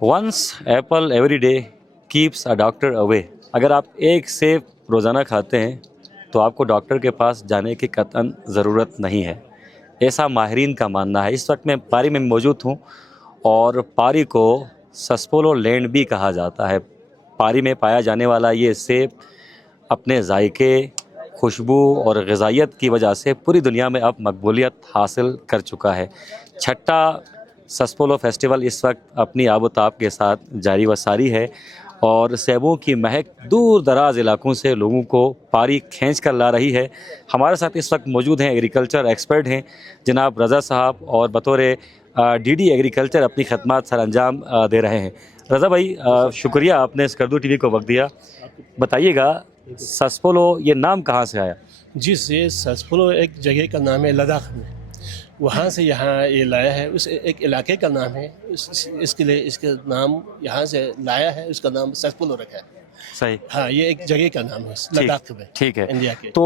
Once apple every day keeps a doctor away. अगर आप एक सेब रोज़ाना खाते हैं तो आपको डॉक्टर के पास जाने की कतई ज़रूरत नहीं है, ऐसा माहिरीन का मानना है। इस वक्त मैं पारी में मौजूद हूँ और पारी को सस्पोलो लैंड भी कहा जाता है। पारी में पाया जाने वाला ये सेब अपने जायके, खुशबू और ग़िज़ाइयत की वजह से पूरी दुनिया में अब मकबूलियत हासिल कर चुका है। छठा सस्पोलो फेस्टिवल इस वक्त अपनी आबोताब के साथ जारी व सारी है और सेबों की महक दूर दराज इलाकों से लोगों को पारी खींच कर ला रही है। हमारे साथ इस वक्त मौजूद हैं एग्रीकल्चर एक्सपर्ट हैं जनाब रज़ा साहब, और बतौर डीडी एग्रीकल्चर अपनी खदमात सर अंजाम दे रहे हैं। रज़ा भाई, शुक्रिया आपने स्कर्दू टीवी को वक्त दिया। बताइएगा सस्पोलो ये नाम कहाँ से आया? जी, ये सस्पोलो एक जगह का नाम है लद्दाख में, वहाँ से यहाँ ये लाया है। उस एक इलाके का नाम है, इसके लिए इसका नाम यहाँ से लाया है, उसका नाम सस्पोलो रखा है। सही। हाँ, ये एक जगह का नाम है लद्दाख में, ठीक है। इंडिया के। तो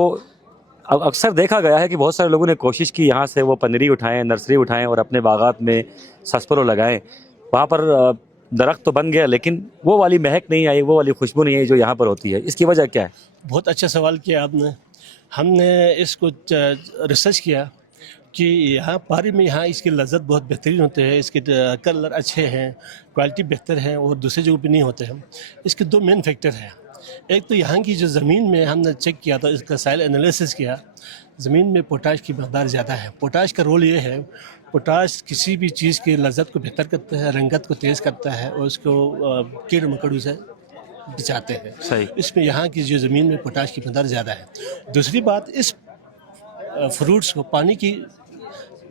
अब अक्सर देखा गया है कि बहुत सारे लोगों ने कोशिश की यहाँ से वो पनरी उठाएं, नर्सरी उठाएं और अपने बागात में सस्पोलो लगाएं। वहाँ पर दरख्त तो बन गया लेकिन वो वाली महक नहीं आई, वो वाली खुशबू नहीं आई जो यहाँ पर होती है। इसकी वजह क्या है? बहुत अच्छा सवाल किया आपने। हमने इसको रिसर्च किया कि यहाँ पारी में यहाँ इसकी लज़्ज़त बहुत बेहतरीन होते हैं, इसके कलर अच्छे हैं, क्वालिटी बेहतर है और दूसरी जगह पे नहीं होते हैं। इसके दो मेन फैक्टर हैं। एक तो यहाँ की जो ज़मीन में हमने चेक किया था, इसका सॉइल एनालिसिस किया, ज़मीन में पोटाश की मकदार ज़्यादा है। पोटाश का रोल ये है, पोटाश किसी भी चीज़ की लज़्ज़त को बेहतर करता है, रंगत को तेज़ करता है और उसको कीड़े मकोड़ों से बचाते हैं। सही। इसमें यहाँ की जो ज़मीन में पोटाश की मकदार ज़्यादा है। दूसरी बात, इस फ्रूट्स को पानी की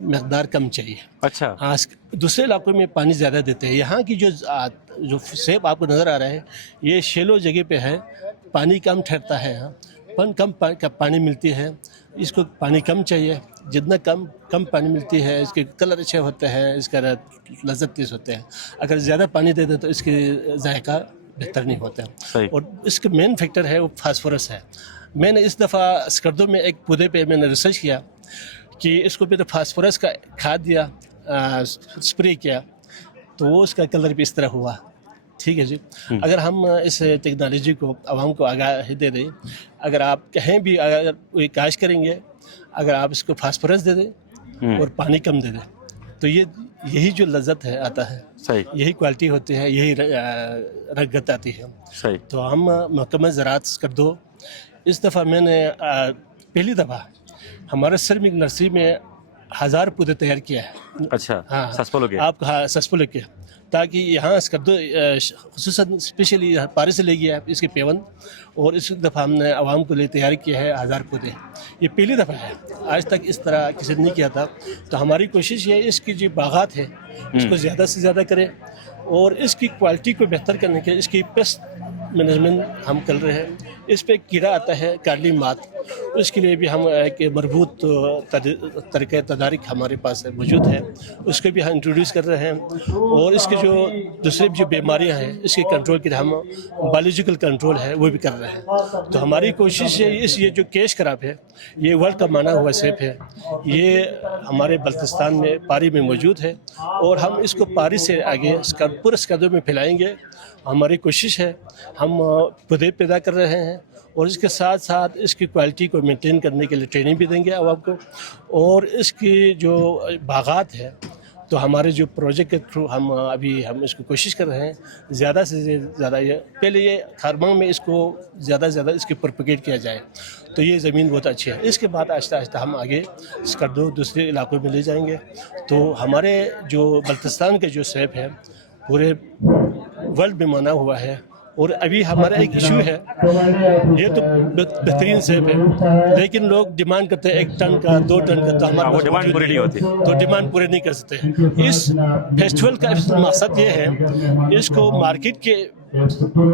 मकदार कम चाहिए। अच्छा। हाँ, दूसरे इलाकों में पानी ज़्यादा देते हैं। यहाँ की जो सेब आपको नज़र आ रहा है, ये शेलो जगह पे है, पानी कम ठहरता है, यहाँ कम पानी मिलती है, इसको पानी कम चाहिए। जितना कम पानी मिलती है, इसके कलर अच्छे होते हैं, इसका लज़्ज़त तेज़ होते हैं। अगर ज़्यादा पानी दे दे तो इसके जायका बेहतर नहीं होता है। और इसका मेन फैक्टर है वो फास्फोरस है। मैंने इस दफ़ा स्कर्दो में एक पौधे पे मैंने रिसर्च किया कि इसको फिर फास्फोरस का खाद दिया, स्प्रे किया, तो वो उसका कलर भी इस तरह हुआ। ठीक है जी। अगर हम इस टेक्नोलॉजी को आवाम को आगाही दे दें, अगर आप कहीं भी अगर कोई काश करेंगे, अगर आप इसको फास्फोरस दे दें और पानी कम दे दें, तो यही जो लज़्ज़त है आता है, सही, यही क्वालिटी होती है, यही रंगत आती है। सही। तो हम महकमा ज़राअत कर दो, इस दफ़ा मैंने पहली दफ़ा हमारे श्रमिक नर्सरी में 1000 पौधे तैयार किया है। अच्छा। हाँ, सस्पोलो के? आप हाँ सस्पोलो के, ताकि यहाँ कर दो खुसूसन स्पेशली पारी से ले गया इसके पेवन, और इस दफ़ा हमने आवाम को लिए तैयार किया है 1000 पौधे। ये पहली दफ़ा है, आज तक इस तरह किसी ने नहीं किया था। तो हमारी कोशिश ये है इसकी जो बागात है इसको ज़्यादा से ज़्यादा करें और इसकी क्वालिटी को बेहतर करने के इसकी पेस्ट मैनेजमेंट हम कर रहे हैं। इस पे कीड़ा आता है काली मात, उसके लिए भी हम एक मरबूत तरीक़े तदारिक हमारे पास मौजूद है, उसको भी हम इंट्रोड्यूस कर रहे हैं। और इसके जो दूसरी जो बीमारियां हैं इसके कंट्रोल के लिए हम बायोलॉजिकल कंट्रोल है वो भी कर रहे हैं। तो हमारी कोशिश है ये जो केश खराब है, ये वर्ल्ड का माना हुआ सेब है, ये हमारे बल्तिस्तान में पारी में मौजूद है और हम इसको पारी से आगे पूरे स्कर्दो में फैलाएंगे। हमारी कोशिश है, हम पौधे पैदा कर रहे हैं और इसके साथ साथ इसकी क्वालिटी को मेंटेन करने के लिए ट्रेनिंग भी देंगे आवाम को। और इसकी जो बागात है, तो हमारे जो प्रोजेक्ट के थ्रू हम इसको कोशिश कर रहे हैं ज़्यादा से ज़्यादा ये पहले ये खारबंग में इसको ज़्यादा से ज़्यादा इसकी प्रोपेगेट किया जाए, तो ये ज़मीन बहुत अच्छी है। इसके बाद आहिस्ता आहिस्ता हम आगे स्कर्दो दूसरे इलाकों में ले जाएंगे। तो हमारे जो बल्तिस्तान के जो सेब है पूरे वर्ल्ड में माना हुआ है। और अभी हमारा एक इशू है, ये तो बेहतरीन सेब है लेकिन लोग डिमांड करते हैं 1 टन का 2 टन का, तो हमारे डिमांड पूरी नहीं होती, तो डिमांड पूरी नहीं कर सकते। इस फेस्टिवल का मकसद ये है इसको मार्केट के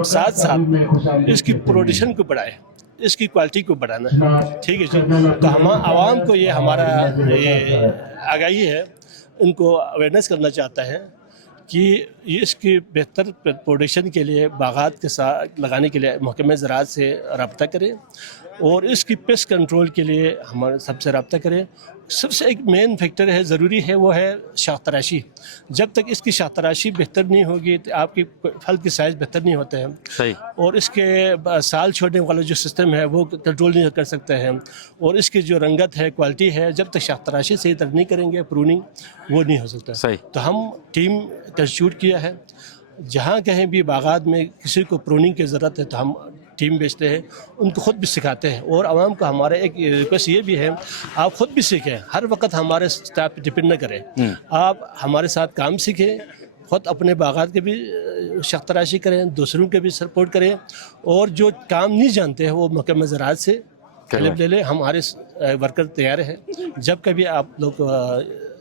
साथ साथ इसकी प्रोडक्शन को बढ़ाए, इसकी क्वालिटी को बढ़ाना है। ठीक है जी। तो हम आवाम को ये हमारा ये आगाही है, उनको अवेयरनेस करना चाहता है कि ये इसकी बेहतर प्रोडक्शन के लिए बागात के साथ लगाने के लिए महकमे ज़राअत से रब्ता करें اور اس کی پیسٹ کنٹرول کے لیے ہمارے سب سے رابطہ کریں. سب سے ایک مین فیکٹر ہے, ضروری ہے, وہ ہے شاخ تراشی. جب تک اس کی شاخ تراشی بہتر نہیں ہوگی تو آپ کی پھل کی سائز بہتر نہیں ہوتے ہیں, صحیح. اور اس کے سال چھوڑنے والا جو سسٹم ہے وہ کنٹرول نہیں کر سکتے ہیں, اور اس کی جو رنگت ہے, کوالٹی ہے, جب تک شاخ تراشی صحیح طرح نہیں کریں گے, پروننگ, وہ نہیں ہو سکتا. صحیح. تو ہم ٹیم کنسٹیٹیوٹ کیا ہے, جہاں کہیں بھی باغات میں کسی کو پروننگ کی ضرورت ہے تو ہم ٹیم بیچتے ہیں, ان کو خود بھی سکھاتے ہیں. اور عوام کا ہمارا ایک ریکویسٹ یہ بھی ہے, آپ خود بھی سیکھیں, ہر وقت ہمارے اسٹاف پہ ڈپینڈ نہ کریں. آپ ہمارے ساتھ کام سیکھیں, خود اپنے باغات کے بھی شاخ تراشی کریں, دوسروں کے بھی سپورٹ کریں, اور جو کام نہیں جانتے ہیں وہ محکمہ زراعت سے ہیلپ لے لیں. ہمارے ورکر تیار ہیں, جب کبھی آپ لوگ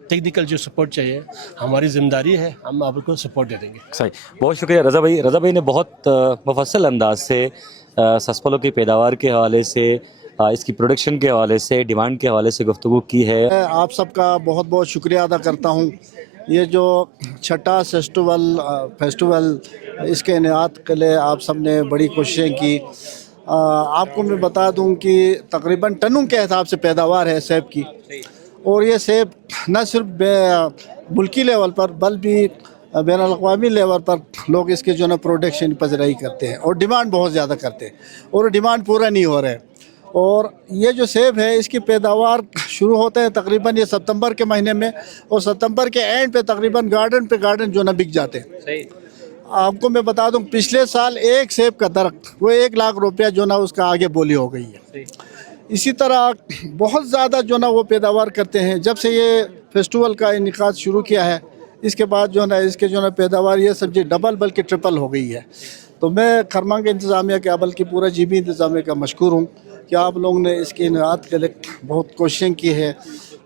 ٹیکنیکل جو سپورٹ چاہیے, ہماری ذمہ داری ہے, ہم آپ کو سپورٹ دے دیں گے. صحیح. بہت شکریہ رضا بھائی. رضا بھائی نے بہت مفصل انداز سے سسپلوں کی پیداوار کے حوالے سے, اس کی پروڈکشن کے حوالے سے, ڈیمانڈ کے حوالے سے گفتگو کی ہے. آپ سب کا بہت بہت شکریہ ادا کرتا ہوں. یہ جو چھٹا فیسٹیول اس کے انعقاد کے لیے آپ سب نے بڑی کوششیں کی. آپ کو میں بتا دوں کہ تقریباً ٹنوں کے حساب سے پیداوار ہے سیب کی, اور یہ سیب نہ صرف ملکی لیول پر بلکہ بین الاقوامی لیول پر لوگ اس کے جو نا پروڈکشن پذیرائی کرتے ہیں, اور ڈیمانڈ بہت زیادہ کرتے ہیں, اور ڈیمانڈ پورا نہیں ہو رہا ہے. اور یہ جو سیب ہے اس کی پیداوار شروع ہوتے ہیں تقریباً یہ ستمبر کے مہینے میں, اور ستمبر کے اینڈ پہ تقریباً گارڈن پہ گارڈن جو نا بک جاتے ہیں. آپ کو میں بتا دوں پچھلے سال ایک سیب کا درخت وہ 1 لاکھ روپیہ جو نا اس کا آگے بولی ہو گئی ہے. اسی طرح بہت زیادہ جو نا وہ پیداوار کرتے ہیں. جب سے یہ فیسٹیول کا انعقاد شروع کیا ہے اس کے بعد جو نا اس کے جو نا پیداوار یہ سبزی ڈبل بلکہ ٹرپل ہو گئی ہے. تو میں خرما کے انتظامیہ کے بلکہ پورا جی بی انتظامیہ کا مشکور ہوں کہ آپ لوگوں نے اس کے انعقاد کے لیے بہت کوششیں کی ہے,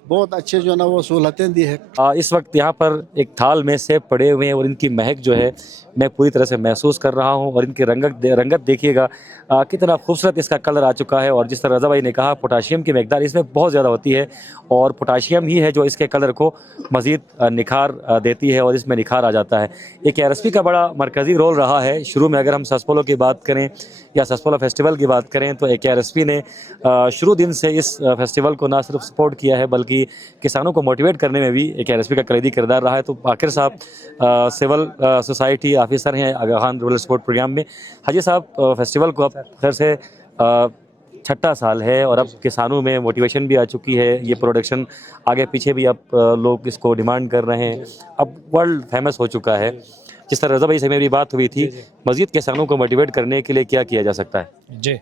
بہت اچھے جو نا وہ سہولتیں دی ہے. اس وقت یہاں پر ایک تھال میں سیب پڑے ہوئے ہیں, اور ان کی مہک جو ہے میں پوری طرح سے محسوس کر رہا ہوں. اور ان کی رنگت دیکھیے گا کتنا خوبصورت اس کا کلر آ چکا ہے. اور جس طرح رضا بھائی نے کہا پوٹاشیم کی مقدار اس میں بہت زیادہ ہوتی ہے, اور پوٹاشیم ہی ہے جو اس کے کلر کو مزید نکھار دیتی ہے, اور اس میں نکھار آ جاتا ہے. ایک KRSP کا بڑا مرکزی رول رہا ہے. شروع میں اگر ہم سسپولو کی بات کریں یا سسپولو فیسٹیول کی بات کریں تو KRSP نے شروع دن سے اس فیسٹیول کو نہ صرف سپورٹ کیا ہے بلکہ کسانوں کو موٹیویٹ کرنے میں بھی KRSP کا کلیدی کردار رہا ہے. تو عاقر صاحب سول سوسائٹی آفیسر ہیں آغا خان رورل سپورٹ پروگرام میں. حاجی صاحب, فیسٹیول کو اب خیر سے چھٹا سال ہے, اور اب کسانوں میں موٹیویشن بھی آ چکی ہے. یہ پروڈکشن آگے پیچھے بھی اب لوگ اس کو ڈیمانڈ کر رہے ہیں, اب ورلڈ فیمس ہو چکا ہے. جس طرح رضا بھائی سے میری بات ہوئی تھی, مزید کسانوں کو موٹیویٹ کرنے کے لیے کیا کیا جا سکتا ہے؟ جی,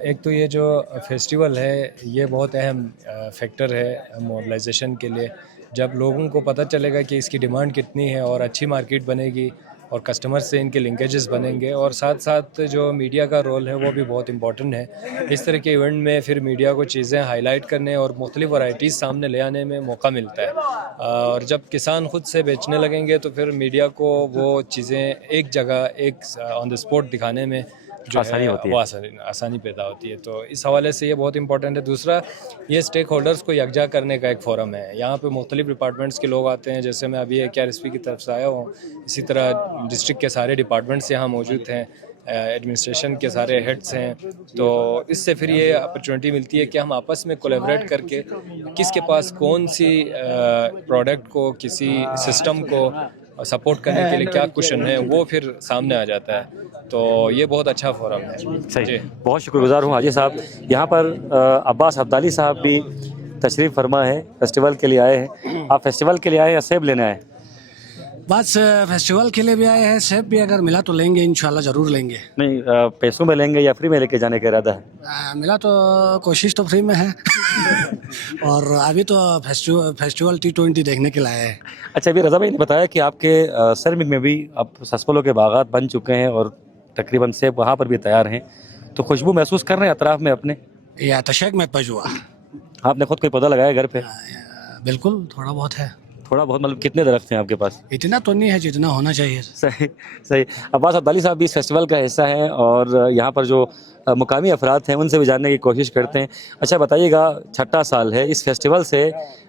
ایک تو یہ جو فیسٹیول ہے یہ بہت اہم فیکٹر ہے موبلائزیشن کے لیے. جب لوگوں کو پتہ چلے گا کہ اس کی ڈیمانڈ کتنی ہے اور اچھی مارکیٹ بنے گی اور کسٹمر سے ان کے لنکیجز بنیں گے, اور ساتھ ساتھ جو میڈیا کا رول ہے وہ بھی بہت امپورٹنٹ ہے. اس طرح کے ایونٹ میں پھر میڈیا کو چیزیں ہائی لائٹ کرنے اور مختلف ورائٹیز سامنے لے آنے میں موقع ملتا ہے. اور جب کسان خود سے بیچنے لگیں گے تو پھر میڈیا کو وہ چیزیں ایک جگہ ایک آن دا اسپاٹ دکھانے میں جو آسانی ہوتی ہے, وہ آسانی پیدا ہوتی ہے. تو اس حوالے سے یہ بہت امپورٹنٹ ہے. دوسرا, یہ اسٹیک ہولڈرز کو یکجا کرنے کا ایک فورم ہے. یہاں پہ مختلف ڈپارٹمنٹس کے لوگ آتے ہیں, جیسے میں ابھی KRSP کی طرف سے آیا ہوں, اسی طرح ڈسٹرکٹ کے سارے ڈپارٹمنٹس یہاں موجود ہیں, ایڈمنسٹریشن کے سارے ہیڈس ہیں. تو اس سے پھر یہ اپرچونٹی ملتی ہے کہ ہم آپس میں کولیبریٹ کر کے کس کے پاس کون سی پروڈکٹ کو, کسی سسٹم کو سپورٹ کرنے کے لیے کیا کوشن ہے, وہ پھر سامنے آ جاتا ہے. تو یہ بہت اچھا فورم ہے. صحیح, بہت شکر گزار ہوں حاجی صاحب. یہاں پر عباس عبدالی صاحب بھی تشریف فرما ہے, فیسٹیول کے لیے آئے ہیں. آپ فیسٹیول کے لیے آئے ہیں یا سیب لینے آئے ہیں؟ بس فیسٹیول کے لیے بھی آئے ہیں, سیب بھی اگر ملا تو لیں گے, انشاءاللہ ضرور لیں گے. نہیں, پیسوں میں لیں گے یا فری میں لے کے جانے کا ارادہ ہے؟ ملا تو کوشش تو فری میں ہے اور ابھی تو فیسٹیول T20 دیکھنے کے لیے ہے. اچھا, ابھی رضا بھائی نے بتایا کہ آپ کے سرمک میں بھی اب سسپولو کے باغات بن چکے ہیں اور تقریباً سیب وہاں پر بھی تیار ہیں, تو خوشبو محسوس کر رہے ہیں اطراف میں اپنے؟ یا تشک میں پجوا. آپ نے خود کوئی پودا لگایا گھر پہ؟ بالکل, تھوڑا بہت ہے. تھوڑا بہت مطلب کتنے درخت ہیں آپ کے پاس؟ اتنا تو نہیں ہے جتنا ہونا چاہیے. صحیح صحیح. عباس عبدالی صاحب بھی اس فیسٹیول کا حصہ ہیں, اور یہاں پر جو مقامی افراد ہیں ان سے بھی جاننے کی کوشش کرتے ہیں. اچھا بتائیے گا, چھٹا سال ہے, اس فیسٹیول سے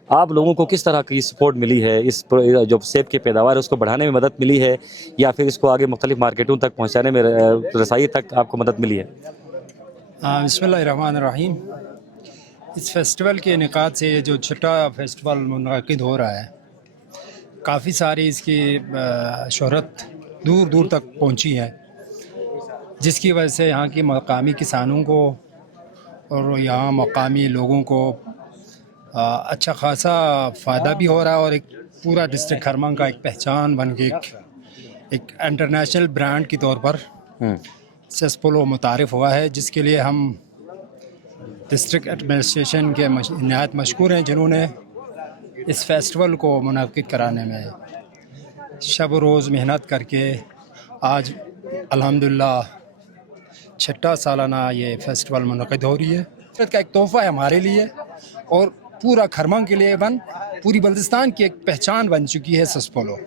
آپ لوگوں کو کس طرح کی سپورٹ ملی ہے؟ اس جو سیب کی پیداوار ہے اس کو بڑھانے میں مدد ملی ہے, یا پھر اس کو آگے مختلف مارکیٹوں تک پہنچانے میں رسائی تک آپ کو مدد ملی ہے؟ बिस्मिल्लाहिर्रहमानिर्रहीम। इस फेस्टिवल के इनेकाद से ये जो छठा फेस्टिवल मुनक़िद हो रहा है, काफ़ी सारी इसकी शोहरत दूर दूर तक पहुंची है, जिसकी वजह से यहाँ की मकामी किसानों को और यहाँ मकामी लोगों को अच्छा खासा फ़ायदा भी हो रहा है, और एक पूरा डिस्ट्रिक्ट खरमंग का एक पहचान बन के एक इंटरनेशनल ब्रांड के तौर पर सेस्पोलो मुतारिफ हुआ है, जिसके लिए हम डिस्ट्रिक्ट एडमिनिस्ट्रेशन के नहायत मशकूर हैं, जिन्होंने इस फेस्टिवल को मुनक़िद कराने में शब रोज़ मेहनत करके आज अल्हम्दुलिल्लाह छठा सालाना ये फेस्टिवल मुनक़िद हो रही है। का एक तोहफ़ा है हमारे लिए और पूरा खरमंग के लिए, पूरी बल्दिस्तान की एक पहचान बन चुकी है सेस्पोलो,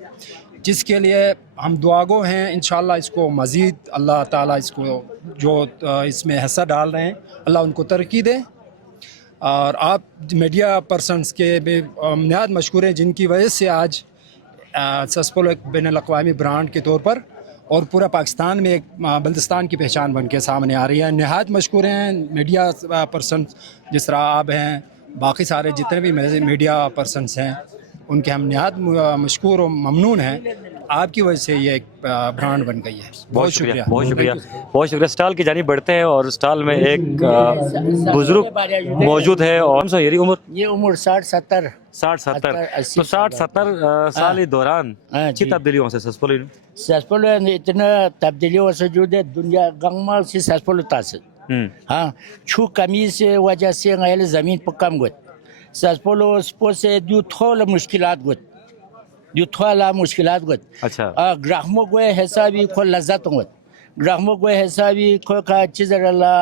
जिसके लिए हम दुआगो हैं। इंशाअल्लाह इसको मज़ीद अल्लाह ताला इसको जो इसमें हिस्सा डाल रहे हैं, अल्लाह उनको तरक्की दे। और आप मीडिया पर्सनस के भी नहायत मशकूर हैं, जिनकी वजह से आज सेस्पोलो एक बैनुल-अक़वामी ब्रांड के तौर पर और पूरा पाकिस्तान में एक बल्दिस्तान की पहचान बन के सामने आ रही है। नहायत मशकूर हैं मीडिया पर्सन, जिस तरह आप हैं, बाकी सारे जितने भी मीडिया पर्सनस हैं, उनके हम नहायत मशकूर और ममनून हैं। आपकी वजह से ये एक ब्रांड बन गई है। बहुत शुक्रिया, बहुत शुक्रिया, बहुत शुक्रिया। स्टॉल की जानी बढ़ते हैं और स्टॉल में एक बुजुर्ग मौजूद है। और कौन सा ये उम्र? ये उम्र 60-70 तो 60-70 साल के दौरान अच्छी तब्दीलियों से सेस्पोलो इतना तब्दीलियों से जो दे दुनिया गंगमाल से सेस्पोलो तासे हाँ छू कमी से वजह से गैल ज़मीन पर कम गुत सेस्पोलो स्पो से दो थोड़ा मुश्किलात गुत अच्छा ग्राहमों को हिसाबी को लज्जत गुत ग्राहमों को हिसाबी को का चीज़ रला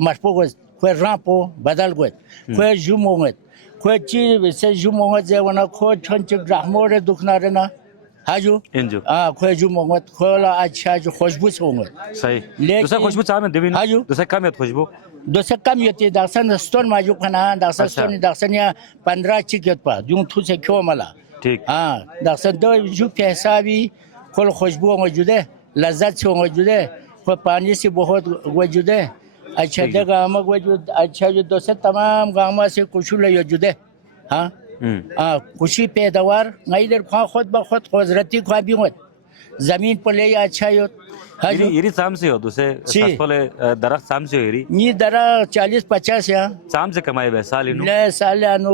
मशपो गुत को रापो बदल गुत को जुमो गुत को चीज़ से जुमो गुत जेवना को छंच ग्राहमों रे दुखना रहना हाजू इंजू को जुमो गुत को ला अच्छा जो खुशबू से गुत सही दूसरा खुशबू चाह में देवी हाजू दूसरा कम है खुशबू दोसे कम येते दासन स्टोन माजू खाना दासन स्टोन दासन या 15 चिकेट पा यूं थू से क्यों मला ठीक हाँ दासन दो जो कैसा भी कोल खुशबू मौजूद है लज्जत से मौजूद है कोई पानी से बहुत मौजूद है अच्छा जगह हम मौजूद अच्छा जो दोसे तमाम गाँव से कुछ ले मौजूद है हाँ खुशी पैदावार नहीं इधर खुद बखुद कुदरती खुआ भी होत जमीन पर ले अच्छा हो इरी साम से हो दूसरे सस्पोले दरख्त साम से हो इरी ये दरा 40-50 या साम से कमाए वे साल इनु ले साल यानो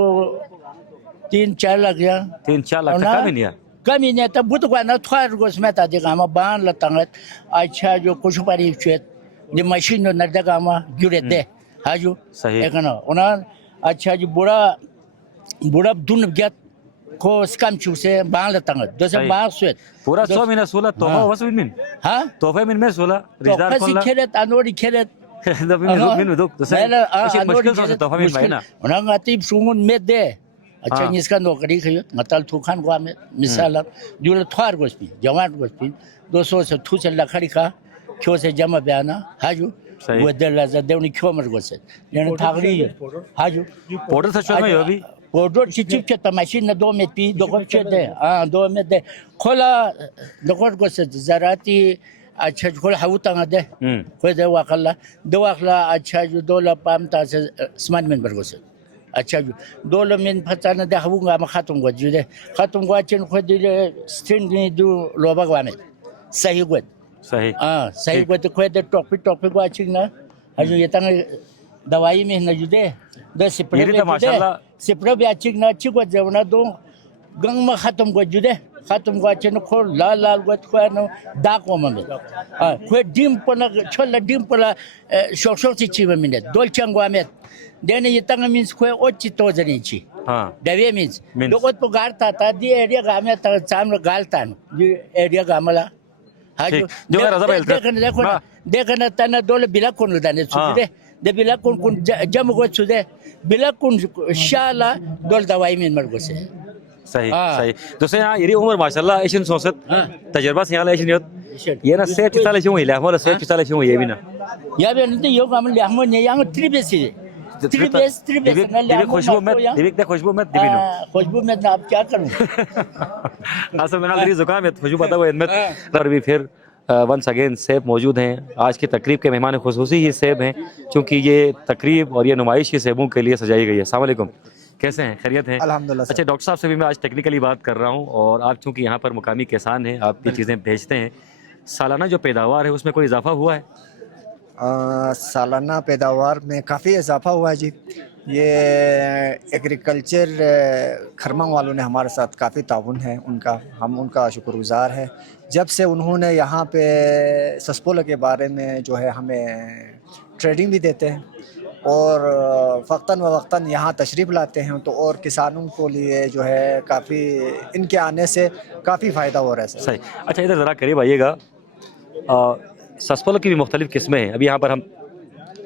3-4 लाख या 3-4 लाख तक कम नहीं है कमी नहीं तब बुत को ना थोड़ा रोज में तादे काम बांध लतांगत अच्छा जो कुछ पारी चेत ये मशीन न नर्दा काम जुड़े दे हाजू सही एक ना उन्हें अच्छा जो बुरा दुन गया को स्कैम चूसे बांध लतांगत दोसे बांध स्वेत पूरा 100 महीना 16 तोहफा वसूल मिन हाँ तोहफे मिन में 16 रिश्तेदार तो खेलत अनोरी खेलत दबी में दुख दोसे ऐसी मुश्किल से तोहफा मिन भाई ना उन्हें आती सुमन में दे अच्छा इसका नौकरी खयो मतल थुखान को में मिसाल जुल थवार गोस्पी जवान गोस्पी 200 से थू से लखड़ी का क्यों से जमा बयाना हाजू वो दल ज देवनी क्यों मर गोसे लेने थागरी हाजू पोर्टल सच में हो अभी पोर्टल चिचिप के तमाशी न 2 में पी 2 को दे हां 2 में दे खोला 2 गोसे जराती अच्छा खोला हाउता दे कोई दे वाखला अच्छा जो दोला पामता से स्मान में बरगोसे अच्छा जो दोला में फताना दे हाउंगा म खातुम गो जुदे खातुम गो चिन खो दे स्ट्रिंग नि दु लोबा गवाने सही गो सही सही गो तो खो दे टॉपिक गो चिन ना अजो ये तंग दवाई में न जुदे दे सिप्रे भी चिन ना चिको जवना दो गंग में खातुम गो जुदे खातुम गो चिन खो लाल गो खो न दाको में खो डिम पना छोला डिम पला शोक ची में मिने दोल चंगवा में देने ये तंग मीन्स खो ओची तो जनी ची हां दवे मीन्स लोगोत तो गारता था दी एरिया गामे त चाम गालता दी एरिया गामला हाजो देखन तना दोल बिला कोन दाने सुदे दे बिला कोन जम गो सुदे बिला कोन शाला दोल दवाई में मर गो से सही सही दोस्तों यहाँ इरी उम्र माशाल्लाह एशियन सोसत तजुर्बा से यहाँ एशियन ये ना सेठ चाले क्यों हिला हमारा सेठ चाले क्यों ये भी ना या भी नहीं यो काम ले हम ने यहाँ त्रिबेसी त्रिबेस ना ले खुशबू में दिविक दे खुशबू में दिविनो खुशबू में आप क्या करूं असल में ना मेरी जुकाम है खुशबू पता वो इनमें और भी फिर ونس اگین سیب موجود ہیں. آج کی تقریب کے مہمان خصوصی ہی سیب ہیں چونکہ یہ تقریب اور یہ نمائش ہی سیبوں کے لیے سجائی گئی ہے. السلام علیکم, کیسے ہیں, خیریت ہیں؟ الحمدللہ اچھا ڈاکٹر صاحب سے بھی میں آج ٹیکنیکلی بات کر رہا ہوں, اور آپ چونکہ یہاں پر مقامی کسان ہیں, آپ یہ چیزیں بیچتے ہیں, سالانہ جو پیداوار ہے اس میں کوئی اضافہ ہوا ہے؟ سالانہ پیداوار میں کافی اضافہ ہوا ہے جی. یہ ایگریکلچر کھرمنگ والوں نے ہمارے ساتھ کافی تعاون ہے ان کا, ہم ان کا شکر گزار ہیں. جب سے انہوں نے یہاں پہ سسپولو کے بارے میں جو ہے ہمیں ٹریڈنگ بھی دیتے ہیں اور وقتاً وقتاً یہاں تشریف لاتے ہیں, تو اور کسانوں کو لیے جو ہے کافی ان کے آنے سے کافی فائدہ ہو رہا ہے. صحیح. اچھا ادھر ذرا قریب آئیے گا. سسپولو کی بھی مختلف قسمیں ہیں. ابھی یہاں پر ہم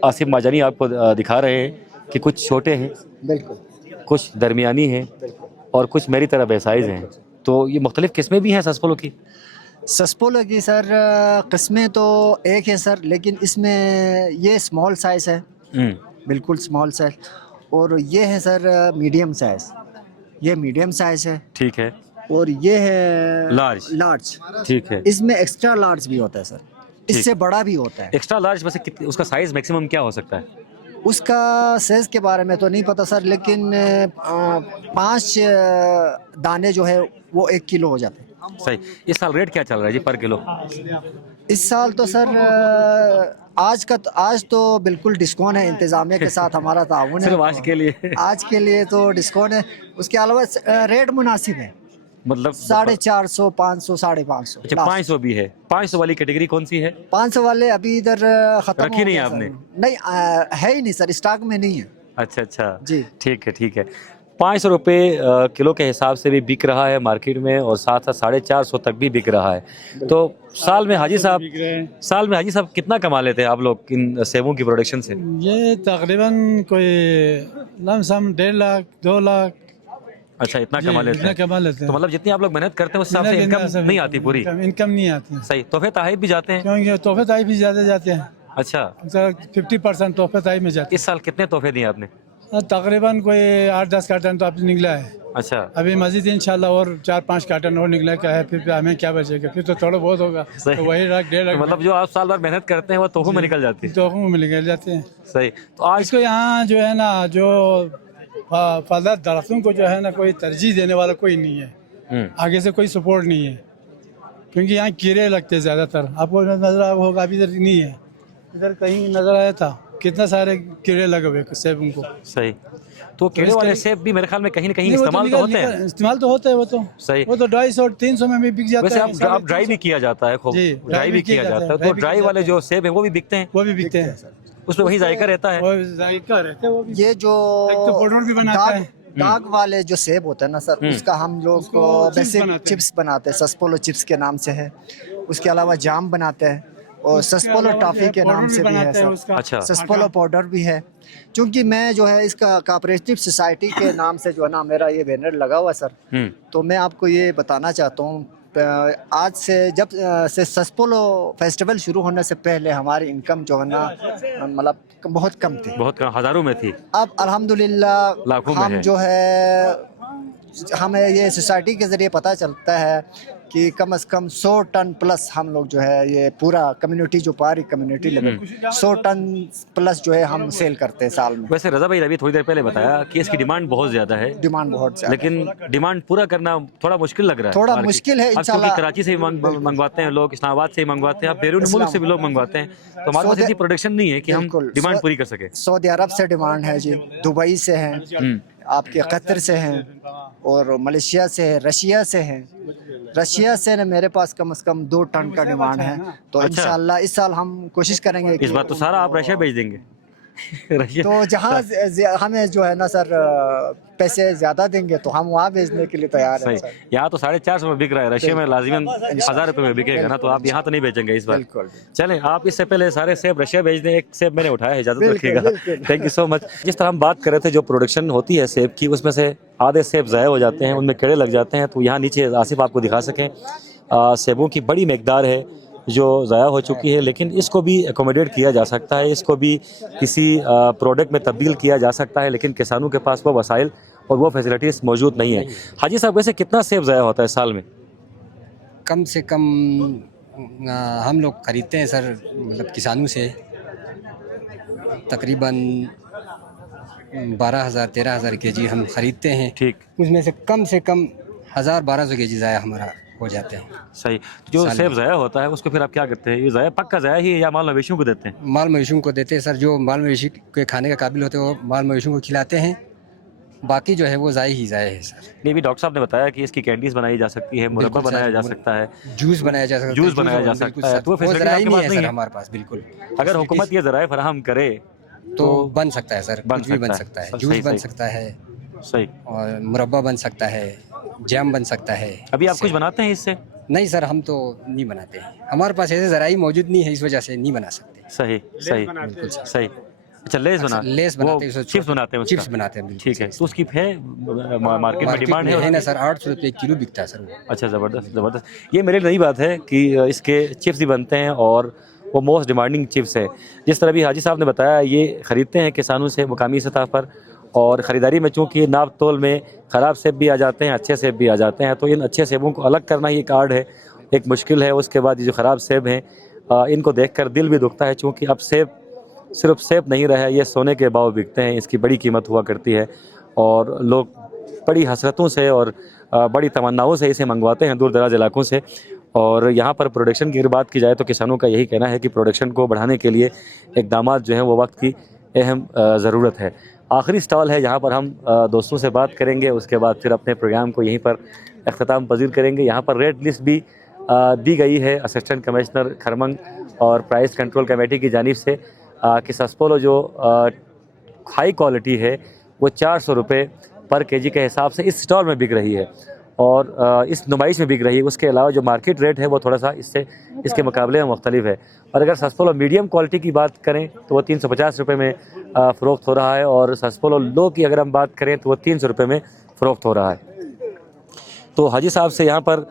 آصف ماجانی آپ کو دکھا رہے ہیں کہ کچھ چھوٹے ہیں, بالکل, کچھ درمیانی ہیں, اور کچھ میری طرح بے سائز ہیں. تو یہ مختلف قسمیں بھی ہیں سسپولو کی؟ سسپولو کی سر قسمیں تو ایک ہے سر, لیکن اس میں یہ اسمال سائز ہے, بالکل اسمال سائز, اور یہ ہے سر میڈیم سائز, یہ میڈیم سائز ہے. ٹھیک ہے. اور یہ ہے لارج. ٹھیک ہے. اس میں ایکسٹرا لارج بھی ہوتا ہے سر, اس سے بڑا بھی ہوتا ہے. ایکسٹرا لارج ویسے اس کا سائز میکسیمم کیا ہو سکتا ہے؟ اس کا سائز کے بارے میں تو نہیں پتہ سر, لیکن 5 دانے جو ہے وہ 1 کلو ہو جاتے ہیں. صحیح. اس سال ریٹ کیا چل رہا ہے جی پر کلو؟ اس سال تو سر آج تو بالکل ڈسکاؤنٹ ہے, انتظامیہ کے ساتھ ہمارا تعاون ہے. صرف آج کے لیے؟ آج کے لیے تو ڈسکاؤنٹ ہے. اس کے علاوہ ریٹ مناسب ہے, مطلب 450, 500, 550. اچھا 500 بھی ہے. 500 والی کیٹیگری کون سی ہے؟ 500 والے ابھی ادھر ختم رکھی نہیں آپ نے؟ نہیں ہے ہی نہیں سر, اسٹاک میں نہیں ہے. اچھا اچھا جی ٹھیک ہے. ٹھیک ہے. 500 روپے کلو کے حساب سے بھی بک رہا ہے مارکیٹ میں, اور ساتھ ساتھ 450 تک بھی بک رہا ہے. تو سال میں حاجی صاحب کتنا کما لیتے ہیں آپ لوگ ان سیبوں کی پروڈکشن سے؟ یہ تقریباً کوئی لم سم 1.5 لاکھ 2 لاکھ. اچھا اتنا کما لیتے ہیں. تو مطلب جتنی آپ لوگ محنت کرتے ہیں اس حساب سے انکم نہیں آتی پوری؟ انکم نہیں آتی. صحیح. تحفے تحائف بھی جاتے ہیں؟ کیونکہ تحفے تحائف بھی زیادہ جاتے ہیں. اچھا 50% تحفے تحائف میں جاتے اس سال کتنے تحفے دیے آپ نے؟ ہیں. تقریباً کوئی 8-10 کارٹن تو اب نکلا ہے. اچھا ابھی مزید انشاءاللہ اور 4-5 کارٹن اور نکلا کیا ہے, پھر ہمیں کیا بچے گا, پھر تو تھوڑا بہت ہوگا. تو وہی 1.5 لاکھ مطلب جو آپ سال بھر محنت کرتے ہیں وہ تحفوں میں نکل جاتی ہے. تحفوں میں نکل جاتے ہیں. صحیح. تو آج اس کو یہاں جو ہے نا, جو پھلدار درختوں کو جو ہے نا کوئی ترجیح دینے والا کوئی نہیں ہے, آگے سے کوئی سپورٹ نہیں ہے, کیونکہ یہاں کیڑے لگتے ہیں زیادہ تر. آپ کو نظر آیا ہوگا, ابھی ادھر نہیں ہے, ادھر کہیں نظر آیا تھا, کتنا سارے کیڑے لگے ہوئے سیبوں کو. صحیح. تو کیڑے والے سیب بھی میرے خیال میں کہیں نہ کہیں استعمال تو ہوتے ہیں. استعمال تو ہوتا ہے وہ تو. صحیح. وہ تو 250-300 میں بھی بک جاتا ہے. ویسے اب ڈرائی بھی کیا جاتا ہے, خوب ڈرائی بھی کیا جاتا ہے. تو ڈرائی والے جو سیب ہیں وہ بھی بکتے ہیں؟ وہ بھی بکتے ہیں. اس میں وہی ذائقہ رہتا ہے. وہ ذائقہ رہتا ہے. وہ بھی یہ جو پاؤڈر بھی بناتا ہے. داغ والے جو سیب ہوتے ہیں نا سر, اس کا ہم لوگ کو بیسک چپس بناتے ہیں, سسپولو چپس کے نام سے ہے. اس کے علاوہ جام بناتے ہیں, اور سسپولو ٹافی کے نام سے بھی ہے سر. اچھا سسپولو پاؤڈر بھی ہے. چونکہ میں جو ہے اس کا کوآپریٹو سوسائٹی کے نام سے جو ہے نا میرا یہ بینر لگا ہوا ہے سر, تو میں آپ کو یہ بتانا چاہتا ہوں, آج سے جب سے سسپولو فیسٹیول شروع ہونے سے پہلے ہماری انکم جو ہے نا مطلب بہت کم تھی, بہت ہزاروں میں تھی. اب الحمدللہ لاکھوں میں ہم جو ہے ہمیں یہ سوسائٹی کے ذریعے پتہ چلتا ہے کہ کم از کم 100 ٹن پلس ہم لوگ جو ہے یہ پورا کمیونٹی جو پاری کمیونٹی لیول 100 ٹن پلس جو ہے ہم سیل کرتے ہیں سال میں. ویسے رضا بھائی ابھی تھوڑی دیر پہلے بتایا کہ اس کی ڈیمانڈ بہت زیادہ ہے. ڈیمانڈ بہت زیادہ, لیکن ڈیمانڈ پورا کرنا تھوڑا مشکل لگ رہا ہے. تھوڑا مشکل ہے انشاءاللہ. کراچی سے منگواتے ہیں لوگ, اسلام آباد سے منگواتے ہیں, اب بیرون ملک سے بھی لوگ منگواتے ہیں, تو ہمارے پاس اتنی پروڈکشن نہیں ہے کہ ہم ڈیمانڈ پوری کر سکیں. سعودی عرب سے ڈیمانڈ ہے جی, دبئی سے ہیں, آپ کے قطر سے ہیں, اور ملیشیا سے ہے, رشیا سے ہیں. رشیا سے میرے پاس کم از کم 2 ٹن کا ڈیمانڈ ہے. تو انشاءاللہ اس سال ہم کوشش کریں گے. اس بات تو سارا آپ رشیا بھیج دیں گے؟ تو جہاں ہمیں جو ہے نا سر پیسے زیادہ دیں گے تو ہم وہاں بھیجنے کے لیے تیار ہیں. یہاں تو 450 میں بک رہا ہے, رشیا میں لازماً 1000 روپے میں بکے گا نا, تو آپ یہاں تو نہیں بیچیں گے اس بار. چلیں آپ اس سے پہلے سارے سیب رشیا بھیج دیں. ایک سیب میں نے اٹھایا ہے, اجازت رکھیے گا. تھینک یو سو مچ. جس طرح ہم بات کر رہے تھے جو پروڈکشن ہوتی ہے سیب کی, اس میں سے آدھے سیب ضائع ہو جاتے ہیں, ان میں کیڑے لگ جاتے ہیں. تو یہاں نیچے آصف آپ کو دکھا سکیں سیبوں کی بڑی مقدار ہے جو ضائع ہو چکی ہے, لیکن اس کو بھی ایکوموڈیٹ کیا جا سکتا ہے, اس کو بھی کسی پروڈکٹ میں تبدیل کیا جا سکتا ہے, لیکن کسانوں کے پاس وہ وسائل اور وہ فیسلٹیز موجود نہیں ہیں. حاجی صاحب ویسے کتنا سیب ضائع ہوتا ہے سال میں؟ کم سے کم हम लोग खरीदते हैं सर, मतलब किसानों से तकरीबन 12,000-13,000 केजी हम खरीदते हैं। ठीक, उसमें से कम 1,000-1,200 केजी ज़ाया हमारा हो जाते हैं। सही। जो साल सेब में। ज़ाया होता है उसको फिर आप क्या करते हैं? ये ज़ाया पक्का ज़ाया ही है या माल मवेशियों को देते हैं? माल मवेशियों को देते हैं सर, जो माल मवेशी के खाने के काबिल होते हैं वो माल मवेशियों को खिलाते हैं, बाकी जो है वो ज़ाया ही ज़ाया है सर। नहीं, भी डॉक्टर साहब ने बताया कि इसकी कैंडीज़ बनाई जा सकती है, मुरब्बा बिल्कुल सर, बनाया जा सकता है, जूस बनाया जा सकता है, जूस बनाया जा बिल्कुल सकता है, सर। तो वो फैसिलिटी ज़राए आपके नहीं पास है नहीं सर है? हमारे पास, बिल्कुल। अगर हुकूमत ये ज़राए फराहम करे तो बन सकता है सर, बन कुछ भी बन सकता सकता है। है, सही, जूस बन सही। सकता है सही। और मुरब्बा बन सकता है, जैम बन सकता है। अभी आप कुछ बनाते हैं इससे? नहीं सर, हम तो नहीं बनाते हैं, हमारे पास ऐसे ज़राई मौजूद नहीं है, इस वजह से नहीं बना सकते। सही, सही, सही। अच्छा, लेस बना, लेस बनाते हैं, चिप्स बनाते हैं उसका? चिप्स बनाते हैं, बिल्कुल ठीक है, सही। तो उसकी है मार्केट में मार्केट डिमांड में है है ना उसकी? सर, 800 रुपये किलो बिकता है सर वो। अच्छा, ज़बरदस्त, ज़बरदस्त। ये मेरे लिए नई बात है कि इसके चिप्स भी बनते हैं और वो मोस्ट डिमांडिंग चिप्स है। जिस तरह भी हाजी साहब ने बताया, ये ख़रीदते हैं किसानों से मुकामी सतह पर, और ख़रीदारी में चूँकि नाप तोल में ख़राब सेब भी आ जाते हैं, अच्छे सेब भी आ जाते हैं, तो इन अच्छे सेबों को अलग करना ही एक आर्ट है, एक मुश्किल है। उसके बाद ये जो ख़राब सेब हैं, इनको देखकर दिल भी दुखता है, चूँकि अब सेब सिर्फ सेब नहीं रहा है, ये सोने के भाव बिकते हैं, इसकी बड़ी कीमत हुआ करती है और लोग बड़ी हसरतों से और बड़ी तमन्नाओं से इसे मंगवाते हैं दूर दराज इलाकों से। और यहाँ पर प्रोडक्शन की अगर बात की जाए तो किसानों का यही कहना है कि प्रोडक्शन को बढ़ाने के लिए इक़दामात जो हैं वो वक्त की अहम ज़रूरत है। आखिरी स्टॉल है, यहाँ पर हम दोस्तों से बात करेंगे, उसके बाद फिर अपने प्रोग्राम को यहीं पर अख्ताम पजीर करेंगे। यहाँ पर रेट लिस्ट भी दी गई है असिस्टेंट कमिश्नर खरमंग और प्राइस कंट्रोल कमेटी की जानिब से कि सस्पोलो जो हाई क्वालिटी है वो 400 रुपये पर केजी के हिसाब से इस स्टॉल में बिक रही है और इस नुमाइश में बिक रही है। उसके अलावा जो मार्केट रेट है वो थोड़ा सा इसके मुकाबले में मुख्तलिफ है। और अगर सस्पोलो मीडियम क्वालिटी की बात करें तो वो 350 रुपये में फ़रोख्त हो रहा है, और सस्पोलो लो की अगर हम बात करें तो वो 300 रुपये में फ़रोख्त हो रहा है। तो हाजी साहब से यहाँ पर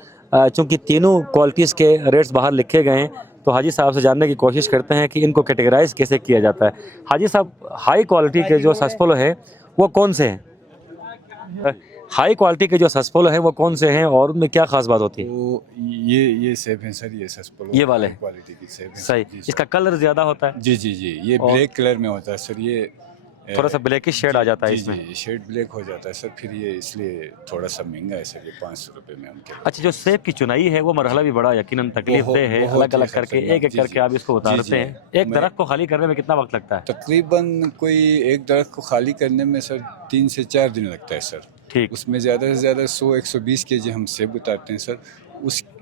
चूँकि तीनों क्वालिटीज़ के रेट्स बाहर लिखे गए हैं, तो हाजी साहब से जानने की कोशिश करते हैं कि इनको कैटेगराइज कैसे किया जाता है। हाजी साहब, हाई क्वालिटी के जो सस्पोलो है वो कौन से हैं? हाई क्वालिटी के जो सस्पोलो है वो कौन से हैं और उनमें क्या खास बात होती है? तो ये सेब हैं सर, ये सस्पोलो ये वाले क्वालिटी की सेब हैं। सही। जी, इसका कलर ज़्यादा होता है? जी जी जी, ये और ब्लैक कलर में होता है सर, ये थोड़ा सा ब्लैकिश शेड आ जाता है जी इसमें। जी, शेड ब्लैक हो जाता है सर, फिर ये इसलिए थोड़ा सा महंगा है सर, ये 500 रुपये में हम कहते अच्छा, जो सेब की चुनाई है वो मरहला भी बड़ा यकीनन तकलीफ दे है, बहुत अलग ही अलग सर, करके सर, एक एक जी, करके जी। आप इसको उतारते जी, हैं। एक मैं- दरख्त को खाली करने में कितना वक्त लगता है? तकरीबन कोई एक दरख्त को खाली करने में सर 3 से 4 दिन लगता है सर। ठीक। उसमें ज़्यादा से ज़्यादा 100-120 केजी हम सेब उतारते हैं सर,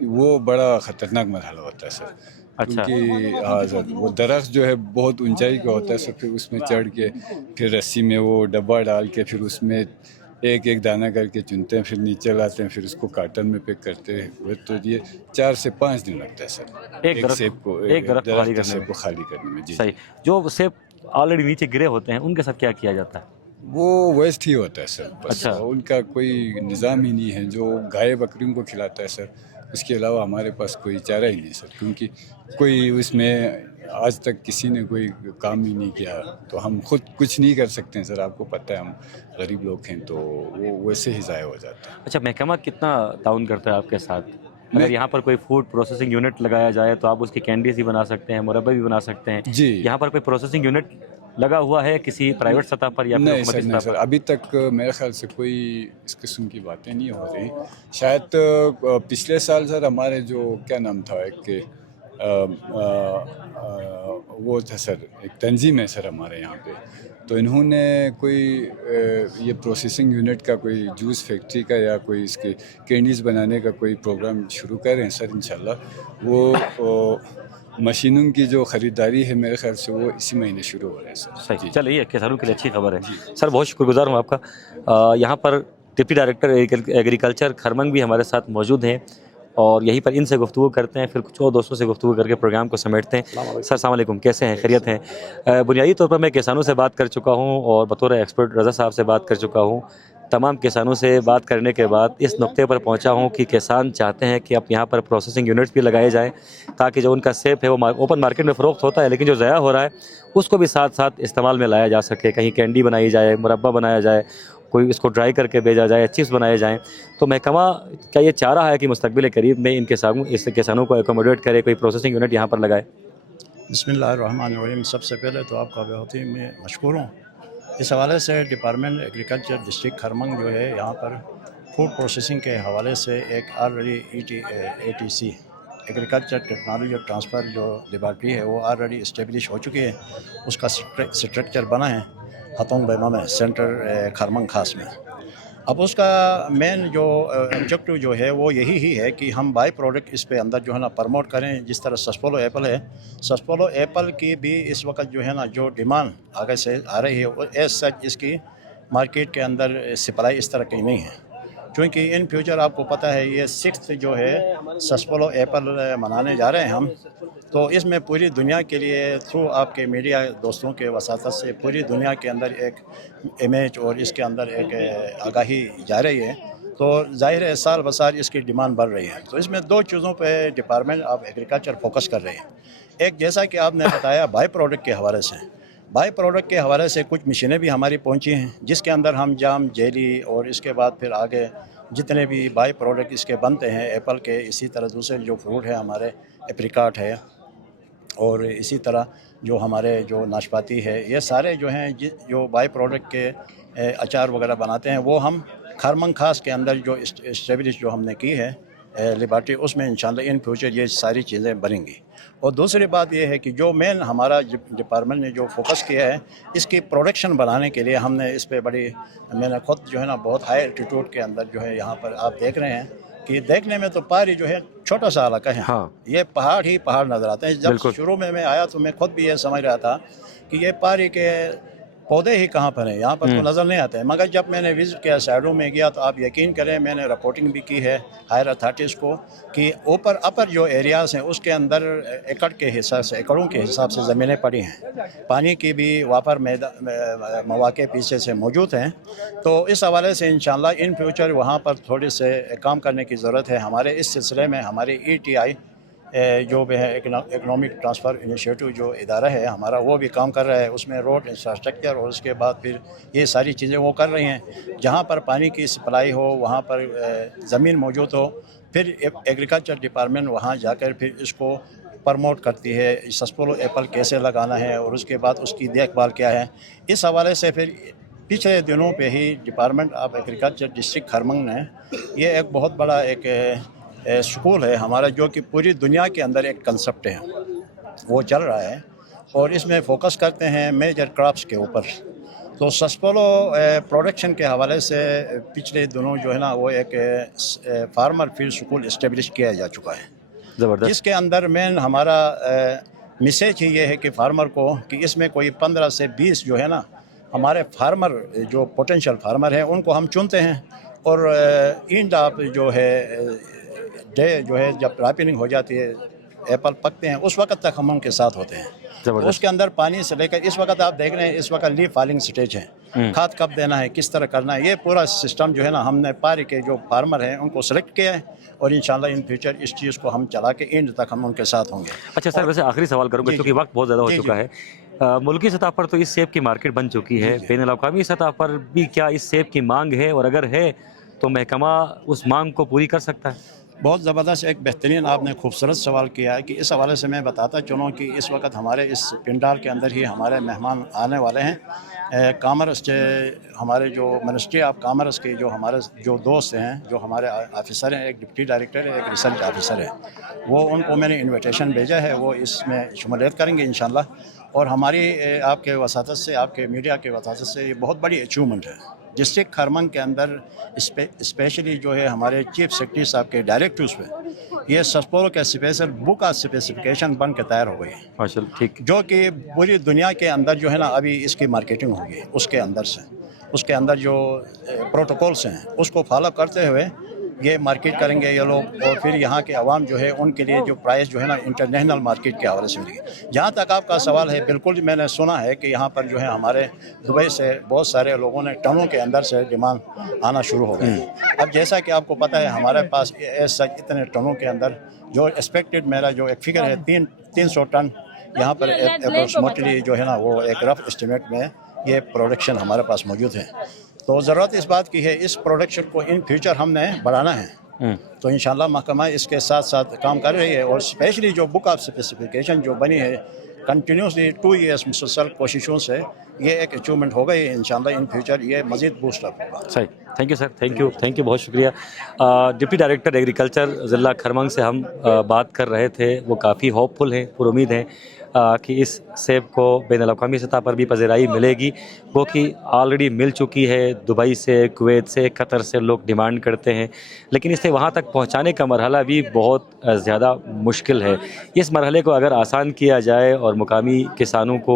वो बड़ा ख़तरनाक मरहला होता है सर। अच्छा। क्योंकि हाँ सर, वो दरख्त जो है बहुत ऊंचाई का होता है सर, फिर उसमें चढ़ के फिर रस्सी में वो डब्बा डाल के फिर उसमें एक एक दाना करके चुनते हैं, फिर नीचे लाते हैं, फिर उसको कार्टन में पैक करते हैं। तो ये 4 से 5 दिन लगता है सर एक दरख्त सेब को, एक दरख्त खाली करने सेब में। को खाली करने में। जी सही। जो सेब ऑलरेडी नीचे गिरे होते हैं उनके साथ क्या किया जाता है? वो वेस्ट ही होता है सर, बस अच्छा। उनका कोई निज़ाम ही नहीं है। जो गाय बकरियों को खिलाता है सर, उसके अलावा हमारे पास कोई चारा ही नहीं है सर, क्योंकि कोई उसमें आज तक किसी ने कोई काम ही नहीं किया, तो हम खुद कुछ नहीं कर सकते हैं सर। आपको पता है हम गरीब लोग हैं, तो वो वैसे ही ज़ाया हो जाता है। अच्छा, महकमा कितना ताउन करता है आपके साथ? अगर यहाँ पर कोई फूड प्रोसेसिंग यूनिट लगाया जाए तो आप उसकी कैंडीज भी बना सकते हैं, मुरब्बे भी बना सकते हैं। जी। यहाँ पर कोई प्रोसेसिंग यूनिट लगा हुआ है किसी प्राइवेट सतह पर या फिर नहीं हुकूमती सर, नहीं सतह सर, पर? अभी तक मेरे ख्याल से कोई इस किस्म की बातें नहीं हो रही। शायद पिछले साल सर हमारे जो क्या नाम था, एक वो था सर, एक तंजीम है सर हमारे यहाँ पे, तो इन्होंने कोई ये प्रोसेसिंग यूनिट का कोई जूस फैक्ट्री का या कोई इसके कैंडीज़ बनाने का कोई प्रोग्राम शुरू कर रहे हैं सर इंशाल्लाह। वो मशीनों की जो ख़रीदारी है मेरे ख्याल से वो इसी महीने शुरू हो रहे हैं सर। सही। चलिए, किसानों के लिए अच्छी खबर है। सर, बहुत शुक्रगुजार हूँ आपका। यहाँ पर डिप्टी डायरेक्टर एग्रीकल्चर खरमंग भी हमारे साथ मौजूद हैं और यहीं पर इनसे गुफ्तगू करते हैं, फिर कुछ और दोस्तों से गुफ्तगू करके प्रोग्राम को समेटते हैं। सर अस्सलाम वालेकुम, कैसे हैं? खैरियत हैं? बुनियादी तौर पर मैं किसानों से बात कर चुका हूँ और बतौर एक्सपर्ट रज़ा साहब से बात कर चुका हूँ। तमाम किसानों से बात करने के बाद इस नुक्ते पर पहुंचा हूं कि किसान चाहते हैं कि अब यहाँ पर प्रोसेसिंग यूनिट्स भी लगाए जाएं, ताकि जो उनका सेब है वो ओपन मार्केट में फ़रोख्त होता है, लेकिन जो ज़ाया हो रहा है उसको भी साथ साथ इस्तेमाल में लाया जा सके। कहीं कैंडी बनाई जाए, मुरब्बा बनाया जाए کوئی اس کو ڈرائی کر کے بھیجا جائے, چپس بنائے جائیں. تو محکمہ کیا یہ چاہ رہا ہے کہ مستقبل قریب میں ان کسانوں کو اکوموڈیٹ کرے, کوئی پروسیسنگ یونٹ یہاں پر لگائے؟ بسم اللہ الرحمن الرحیم. سب سے پہلے تو آپ کا بہت ہی میں مشکور ہوں. اس حوالے سے ڈپارٹمنٹ ایگریکلچر ڈسٹرکٹ کھرمنگ جو ہے یہاں پر فوڈ پروسیسنگ کے حوالے سے ایک آلریڈی ATC ایگریکلچر ٹیکنالوجی اور ٹرانسفر جو لیبارٹری ہے وہ آلریڈی اسٹیبلش ہو چکی ہے. اس کا اسٹرکچر بنا ہے ہتھونگ بیما میں, سینٹر کھرمنگ خاص میں. اب اس کا مین جو آبجیکٹو جو ہے وہ یہی ہی ہے کہ ہم بائی پروڈکٹ اس پہ اندر جو ہے نا پروموٹ کریں. جس طرح سسپولو ایپل ہے, سسپولو ایپل کی بھی اس وقت جو ہے نا جو ڈیمانڈ آگے سے آ رہی ہے ایز سچ اس کی مارکیٹ کے اندر سپلائی اس طرح کی نہیں ہے. چونکہ ان فیوچر آپ کو پتہ ہے یہ 6th جو ہے سسپولو ایپل منانے جا رہے ہیں ہم, تو اس میں پوری دنیا کے لیے تھرو آپ کے میڈیا دوستوں کے وساطت سے پوری دنیا کے اندر ایک امیج اور اس کے اندر ایک آگاہی جا رہی ہے. تو ظاہر ہے سال بسال اس کی ڈیمانڈ بڑھ رہی ہے. تو اس میں 2 چیزوں پہ ڈپارٹمنٹ آف ایگریکلچر فوکس کر رہی ہے. ایک جیسا کہ آپ نے بتایا بائی پروڈکٹ کے حوالے سے, بائی پروڈکٹ کے حوالے سے کچھ مشینیں بھی ہماری پہنچی ہیں جس کے اندر ہم جام, جیلی اور اس کے بعد پھر آگے جتنے بھی بائی پروڈکٹ اس کے بنتے ہیں ایپل کے, اسی طرح دوسرے جو فروٹ ہے ہمارے ایپریکاٹ ہے اور اسی طرح جو ہمارے جو ناشپاتی ہے, یہ سارے جو ہیں جو بائی پروڈکٹ کے اچار وغیرہ بناتے ہیں وہ ہم کھرمنگ خاص کے اندر جو اسٹیبلش جو ہم نے کی ہے لیبارٹری, اس میں انشاءاللہ ان فیوچر یہ ساری چیزیں بنیں گی. اور دوسری بات یہ ہے کہ جو مین ہمارا ڈپارٹمنٹ نے جو فوکس کیا ہے اس کی پروڈکشن بنانے کے لیے ہم نے اس پہ بڑی, میں نے خود جو ہے نا بہت ہائی الٹیٹیوڈ کے اندر جو ہے یہاں پر آپ دیکھ رہے ہیں کہ دیکھنے میں تو پاری جو ہے چھوٹا سا علاقہ ہے, یہ پہاڑ ہی پہاڑ نظر آتے ہیں. جب شروع میں آیا تو میں خود بھی یہ سمجھ رہا تھا کہ یہ پاری کے پودے ہی کہاں پر ہیں, یہاں پر تو نظر نہیں آتے ہیں. مگر جب میں نے وزٹ کیا سائڈوں میں گیا تو آپ یقین کریں میں نے رپورٹنگ بھی کی ہے ہائر اتھارٹیز کو کہ اوپر اپر جو ایریاز ہیں اس کے اندر ایکڑ کے حساب سے, ایکڑوں کے حساب سے زمینیں پڑی ہیں. پانی کی بھی وافر مواقع پیچھے سے موجود ہیں. تو اس حوالے سے انشاءاللہ ان فیوچر وہاں پر تھوڑے سے کام کرنے کی ضرورت ہے. ہمارے اس سلسلے میں ہمارے ETI جو بھی ہے اکنامک ٹرانسفر انیشیٹو جو ادارہ ہے ہمارا وہ بھی کام کر رہا ہے. اس میں روڈ انفراسٹرکچر اور اس کے بعد پھر یہ ساری چیزیں وہ کر رہی ہیں. جہاں پر پانی کی سپلائی ہو وہاں پر زمین موجود ہو, پھر ایگریکلچر ڈپارٹمنٹ وہاں جا کر پھر اس کو پرموٹ کرتی ہے سسپولو ایپل کیسے لگانا ہے اور اس کے بعد اس کی دیکھ بھال کیا ہے. اس حوالے سے پھر پچھلے دنوں پہ ہی department of agriculture district Kharmang نے یہ ایک بہت بڑا ایک اسکول ہے ہمارا جو کہ پوری دنیا کے اندر ایک کنسپٹ ہے وہ چل رہا ہے اور اس میں فوکس کرتے ہیں میجر کراپس کے اوپر. تو سسپولو پروڈکشن کے حوالے سے پچھلے دنوں جو ہے نا وہ ایک فارمر فیلڈ اسکول اسٹیبلش کیا جا چکا ہے, جس کے اندر مین ہمارا میسیج ہی یہ ہے کہ فارمر کو کہ اس میں کوئی 15 سے 20 جو ہے نا ہمارے فارمر جو پوٹینشیل فارمر ہیں ان کو ہم چنتے ہیں اور اینڈ آپ جو ہے ڈے جو ہے جب رائپننگ ہو جاتی ہے ایپل پکتے ہیں اس وقت تک ہم ان کے ساتھ ہوتے ہیں. اس کے اندر پانی سے لے کر اس وقت آپ دیکھ رہے ہیں اس وقت لیف فالنگ سٹیج ہے, کھاد کب دینا ہے کس طرح کرنا ہے, یہ پورا سسٹم جو ہے نا ہم نے پاری کے جو فارمر ہیں ان کو سلیکٹ کیا ہے اور انشاءاللہ ان فیوچر اس چیز کو ہم چلا کے اینڈ تک ہم ان کے ساتھ ہوں گے. اچھا سر, ویسے آخری سوال کروں گا کیونکہ وقت بہت زیادہ ہو چکا ہے. ملکی سطح پر تو اس سیب کی مارکیٹ بن چکی ہے, بین الاقوامی سطح پر بھی کیا اس سیب کی مانگ ہے, اور اگر ہے تو محکمہ اس مانگ کو پوری کر سکتا ہے؟ بہت زبردست ایک بہترین آپ نے خوبصورت سوال کیا ہے کہ اس حوالے سے میں بتاتا چلوں کہ اس وقت ہمارے اس پنڈال کے اندر ہی ہمارے مہمان آنے والے ہیں. کامرس کے ہمارے جو منسٹری آف کامرس کے جو ہمارے جو دوست ہیں جو ہمارے آفیسر ہیں, ایک ڈپٹی ڈائریکٹر ہے ایک ریسرچ آفیسر ہے, وہ ان کو میں نے انویٹیشن بھیجا ہے, وہ اس میں شمولیت کریں گے انشاءاللہ. اور ہماری آپ کے وساطت سے آپ کے میڈیا کے وساطت سے یہ بہت بڑی اچیومنٹ ہے ڈسٹرکٹ کھرمنگ کے اندر, اسپیشلی جو ہے ہمارے چیف سیکرٹری صاحب کے ڈائریکٹیوز پہ یہ سسپولو کا اسپیشل بک آف اسپیسیفکیشن بن کے تیار ہو گئی ہے ماشاءاللہ, ٹھیک, جو کہ پوری دنیا کے اندر جو ہے نا ابھی اس کی مارکیٹنگ ہوگی. اس کے اندر سے اس کے اندر جو پروٹوکولس ہیں اس کو فالو کرتے ہوئے یہ مارکیٹ کریں گے یہ لوگ, اور پھر یہاں کے عوام جو ہے ان کے لیے جو پرائز جو ہے نا انٹرنیشنل مارکیٹ کے حوالے سے ملے گی. جہاں تک آپ کا سوال ہے, بالکل میں نے سنا ہے کہ یہاں پر جو ہے ہمارے دبئی سے بہت سارے لوگوں نے ٹنوں کے اندر سے ڈیمانڈ آنا شروع ہو گئے ہیں. اب جیسا کہ آپ کو پتہ ہے ہمارے پاس سچ اتنے ٹنوں کے اندر جو ایکسپیکٹڈ میرا جو ایک فگر ہے 300 ٹن یہاں پر اپروکسیمیٹلی جو ہے نا وہ ایک رف اسٹیمیٹ میں یہ پروڈکشن ہمارے پاس موجود ہے. तो ज़रूरत इस बात की है, इस प्रोडक्शन को इन फ्यूचर हमने बढ़ाना है। तो इंशाल्लाह महकमा इसके साथ साथ काम कर रही है, और स्पेशली जो बुक ऑफ स्पेसिफिकेशन जो बनी है कंटिन्यूसली 2 इयर्स मुसलसल कोशिशों से ये एक अचीवमेंट हो गई है। इंशाल्लाह इन फ्यूचर ये मज़ीद बूस्ट अप होगा। सही, thank you sir, thank you, बहुत शुक्रिया। डिप्टी डायरेक्टर एग्रीकल्चर ज़िला खरमंग से हम बात कर रहे थे, वो काफ़ी होपफुल हैं, पुरुमीद हैं कि इस सेब को बैनुल-अक़वामी सतह पर भी पज़ीराई मिलेगी, वो कि ऑलरेडी मिल चुकी है। दुबई से, कुवैत से, कतर से लोग डिमांड करते हैं, लेकिन इसे वहाँ तक पहुँचाने का मरहला भी बहुत ज़्यादा मुश्किल है। इस मरहले को अगर आसान किया जाए और मुकामी किसानों को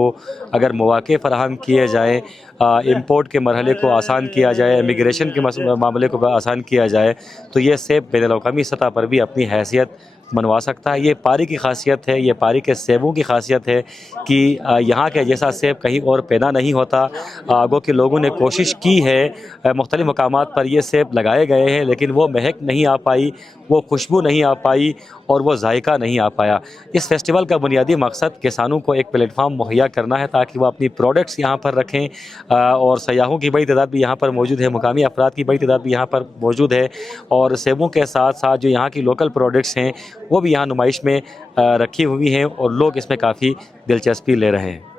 अगर मौक़े फ़राहम किए जाएँ, इंपोर्ट के मरहले को आसान किया जाए, इमिग्रेशन के मामले को आसान किया जाए, तो ये सेब बैनुल-अक़वामी सतह पर भी अपनी हैसियत मनवा सकता है। ये पारी की खासियत है, ये पारी के सेबों की खासियत है कि यहाँ के जैसा सेब कहीं और पैदा नहीं होता। आगो के लोगों ने कोशिश की है, मुख्तलिफ़ मकामात पर ये सेब लगाए गए हैं, लेकिन वो महक नहीं आ पाई, वो खुशबू नहीं आ पाई और वो जायका नहीं आ पाया। इस फेस्टिवल का बुनियादी मकसद किसानों को एक प्लेटफार्म मुहैया करना है ताकि वो अपनी प्रोडक्ट्स यहाँ पर रखें, और सयाहों की बड़ी तादाद भी यहाँ पर मौजूद है, मुकामी अफराद की बड़ी तादाद भी यहाँ पर मौजूद है, और सेबों के साथ साथ जो यहाँ की लोकल प्रोडक्ट्स हैं वो भी यहाँ नुमाइश में रखी हुई हैं और लोग इसमें काफ़ी दिलचस्पी ले रहे हैं।